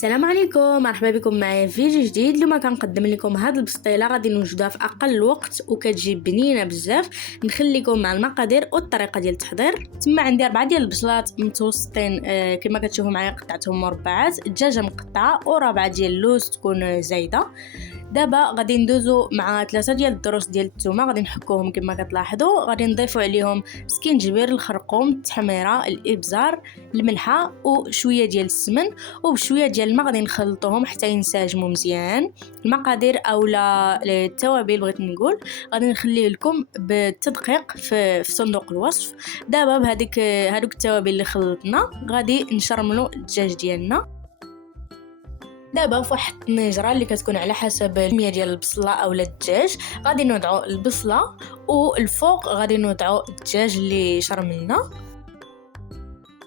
السلام عليكم، مرحبا بكم معايا في فيديو جديد. اليوم كنقدم لكم هاد البسطيله غادي نوجدوها في اقل وقت وكتجي بنينه بزاف. نخليكم مع المقادير والطريقه ديال التحضير. تما عندي 4 ديال البصلات متوسطين كما كتشوفوا معايا قطعتهم مربعات، دجاجه مقطعه وربعه ديال اللوز تكون زايده. دابا غادي ندوزو مع 3 ديال الضروس ديال الثومه، غادي نحكوهم كما كتلاحظوا. غادي نضيفوا عليهم سكينجبير، الخرقوم، التحميره، الابزار، الملحه وشويه ديال السمن وبشويه ديال الماء. غادي نخلطوهم حتى ينسجموا مزيان. المقادير اولا التوابل بغيت نقول غادي نخليه لكم بالتدقيق في صندوق الوصف. دابا هادوك التوابل اللي خلطنا غادي نشرملو الدجاج ديالنا. دابا في واحد الطنجره اللي كتكون على حسب الكميه ديال البصله اولا الدجاج غادي نوضعوا البصله، والفوق غادي نوضعوا الدجاج اللي شرملنا.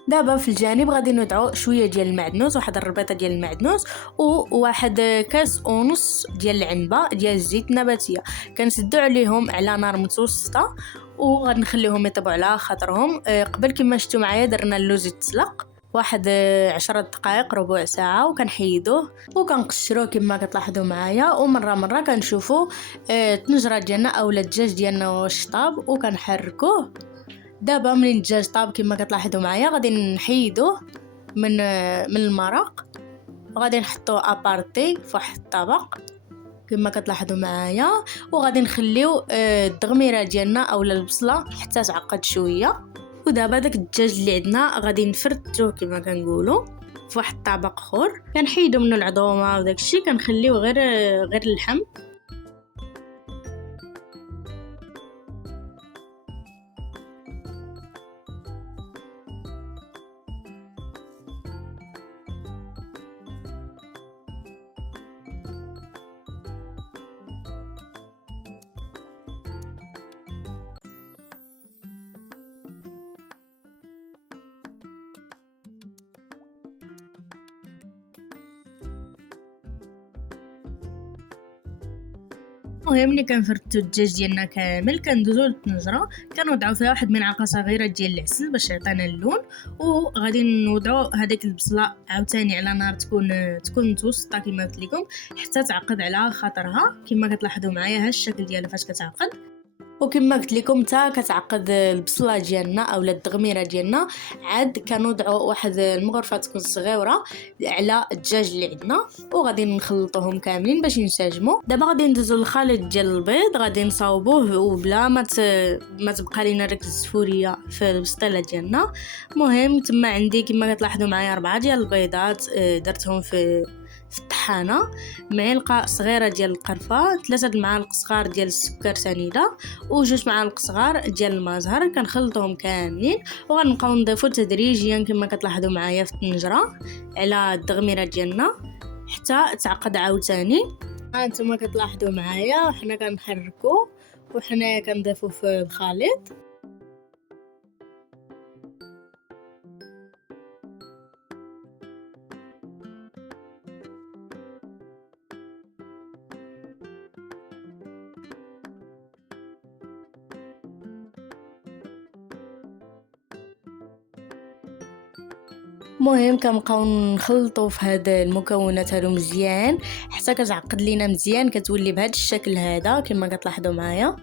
دابا في الجانب غادي نوضعوا شويه ديال المعدنوس، واحد الربيطه ديال المعدنوس وواحد كاس ونص ديال العنبه ديال الزيت النباتيه. كنسدوا عليهم على نار متوسطه وغادي نخليهم يطيبوا على خاطرهم. قبل كما شفتوا معايا درنا اللوز يتسلق واحد 10 دقائق ربع ساعه، وكنحيدوه وكنقشروه كما كتلاحظوا معايا. ومره كنشوفوا الطنجره ديالنا اولا الدجاج ديالنا واش طاب وكنحركوه. دابا من الدجاج طاب كما كتلاحظوا معايا غادي نحيدوه من المرق وغادي نحطوه ابارتي في واحد الطبق كما كتلاحظوا معايا، وغادي نخليو الدغميره ديالنا اولا البصله حتى تعقد شويه. ودابا داك الدجاج اللي عندنا غادي نفرتوه كما كنقولوا في واحد الطبق اخر. كنحيدو منه العظومه وداك الشيء، كنخليو غير اللحم. المهم ملي كنفرتو الدجاج ديالنا كامل كندوزو للطنجره، كنوضعوا فيها واحد ملعقه صغيره ديال العسل باش يعطينا اللون، وغادي نوضعوا هذيك البصله عاوتاني على نار تكون متوسطه كما قلت لكم حتى تعقد على خاطرها. كما كتلاحظوا معايا ها الشكل ديالها فاش كتعقد. وكما قلت لكم تا كتعقد البصله ديالنا اولا الدغميره ديالنا، عاد كنوضعوا واحد المغرفه تكون صغيره على الدجاج اللي عندنا وغادي نخلطوهم كاملين باش ينسجموا. دابا غادي ندوزو للخليط ديال البيض، غادي نصاوبوه وبلا ما تبقى لينا داك الزفوريه في البسطيله ديالنا. المهم تما عندي كما كتلاحظوا معايا 4 ديال البيضات درتهم في الطحانه، معلقه صغيره ديال القرفه، 3 المعالق صغار ديال السكر سنيده، و2 معالق صغار ديال المزهر. كنخلطهم كاملين وغنبقاو نضيفو تدريجيا كما كتلاحظوا معايا في الطنجره على الدغميره ديالنا حتى تعقد عاوتاني. هانتوما كتلاحظوا معايا حنا كنحركو وحنا كنضيفو في الخليط. المهم كنبقاو نخلطوا في هاد المكونات هادو مزيان حتى كتعقد لينا مزيان، كتولي بهذا الشكل هذا كما كتلاحظوا معايا.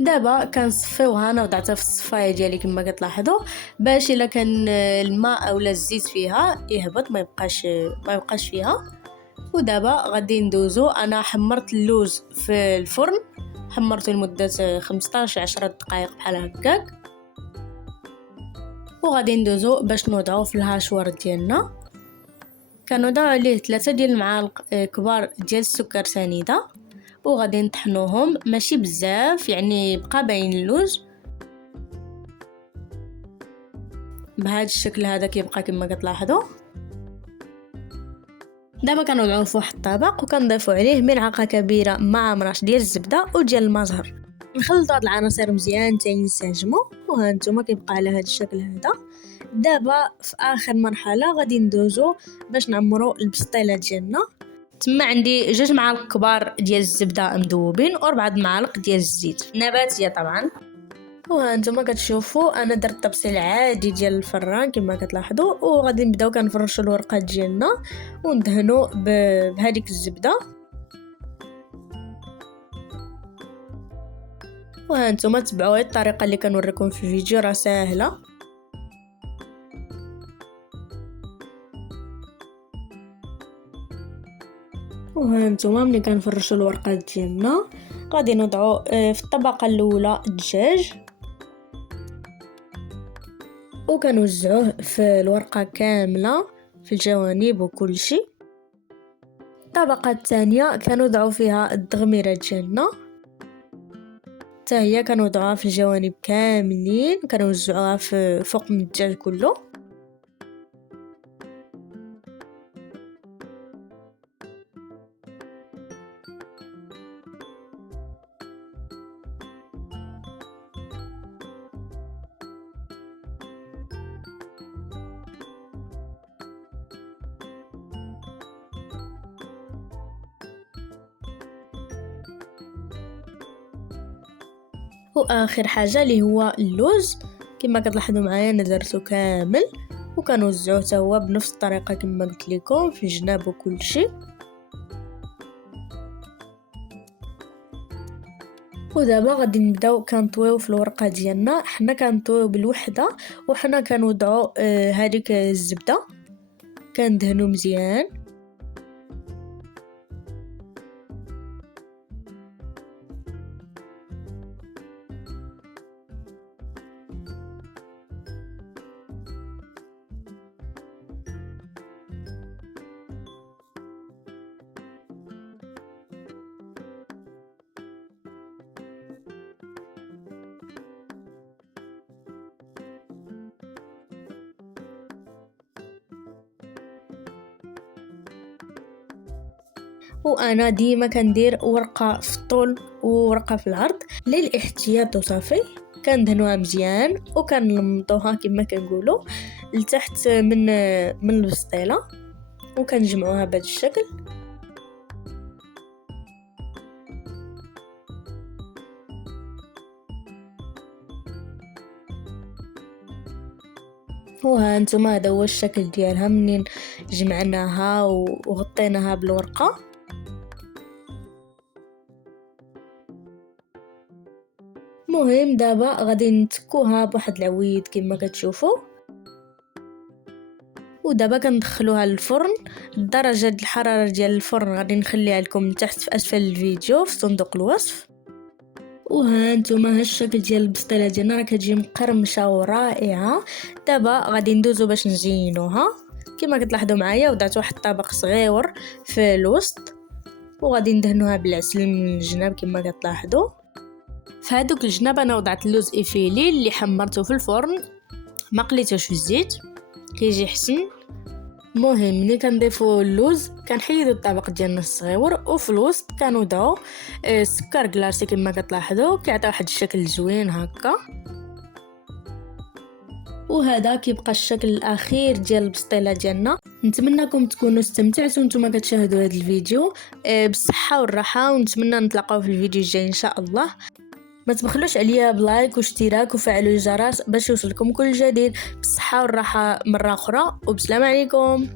دابا كنصفيوها، انا وضعتها في الصفايه ديالي كما كتلاحظوا باش الا كان الماء اولا الزيت فيها يهبط ما يبقاش فيها. ودابا غادي ندوزو، انا حمرت اللوز في الفرن، حمرته لمده 15-10 دقائق بحال هكاك. وغادي ندوزو باش نوضعوه في الهاشوار ديالنا. كنوضعوا عليه 3 ديال المعالق كبار ديال السكر سنيده، وغادي نطحنوهم ماشي بزاف يعني بقى باين اللوز بهذا الشكل هذا كيبقى كما كتلاحظوا. دابا كنوضعوه في واحد الطبق وكنضيفوا عليه ملعقه كبيره مع مرش ديال الزبده وديال المزهر. نخلطوا هاد العناصر مزيان حتى ينسجموا، وها نتوما كيبقى على هذا الشكل هذا. دابا في اخر مرحله غادي ندوزو باش نعمروا البسطيله ديالنا. تما عندي 2 معالق كبار ديال الزبده مذوبين و4 معالق ديال الزيت نباتيه طبعا. وها نتوما كتشوفوا انا درت تبصيل عادي ديال الفران كما كتلاحظوا، وغادي نبداو كنفرشوا الورقات ديالنا وندهنوا بهذيك الزبده. وها نتوما تبعوا الطريقه اللي كنوريكم في الفيديو، راه ساهله. وها نتوما ملي كنفرشوا الورقات ديالنا غادي نوضعوا في الطبقه الاولى الدجاج وكنوزعوه في الورقه كامله في الجوانب وكل شيء. الطبقه الثانيه كنوضعوا فيها الدغميره ديالنا حتى هي كنوضعوها في الجوانب كاملين، كنوزعوها في فوق من الدجاج كله. واخر حاجه اللي هو اللوز، كما كتلاحظوا معايا انا درته كامل وكنوزعوه حتى هو بنفس الطريقه كما قلت لكم في الجناب وكل شيء. ودابا غادي نبداو كنطويو في الورقه ديالنا. حنا كنطويو بالوحده وحنا كنوضعوا هذيك الزبده كندهنوا مزيان. وانا ديما كندير ورقه في الطول وورقه في العرض للاحتياط وصافي. كندهنوها مزيان وكنلمطوها كما كنقولوا لتحت من البسطيله وكنجمعوها بهذا الشكل. وها نتوما هذا هو الشكل ديالها منين جمعناها وغطيناها بالورقه. مهم دابا غادي نتكوها بواحد العويد كما كتشوفوا، ودابا كندخلوها للفرن. درجه الحراره ديال الفرن غادي نخليها لكم من تحت في اسفل الفيديو في صندوق الوصف. وها نتوما ها الشكل ديال البسطيله ديالنا راه كتجي مقرمشه ورائعه. دابا غادي ندوزو باش نزينوها. كما كتلاحظوا معايا وضعت واحد الطبق صغير في الوسط وغادي ندهنوها بالعسل من الجناب كما كتلاحظوا. في هذوك الجناب انا وضعت اللوز افيلي اللي حمرته في الفرن، ما قليتوش في الزيت كيجي حسن. مهم ملي كنضيفوا اللوز كنحيدوا الطبق ديالنا الصغيور وفي الوسط كنوضعوا السكر كلاصي كما كتلاحظوا كيعطي واحد الشكل زوين هكا. وهذا كيبقى الشكل الاخير ديال البسطيله ديالنا. نتمنىكم تكونوا استمتعتوا نتوما كتشاهدوا هذا الفيديو بالصحه والراحه، ونتمنى نتلاقاو في الفيديو الجاي ان شاء الله. ما تبخلوش عليا بلايك واشتراك وفعلوا الجرس باش يوصلكم كل جديد. بالصحه والراحه مره اخرى وبسلام عليكم.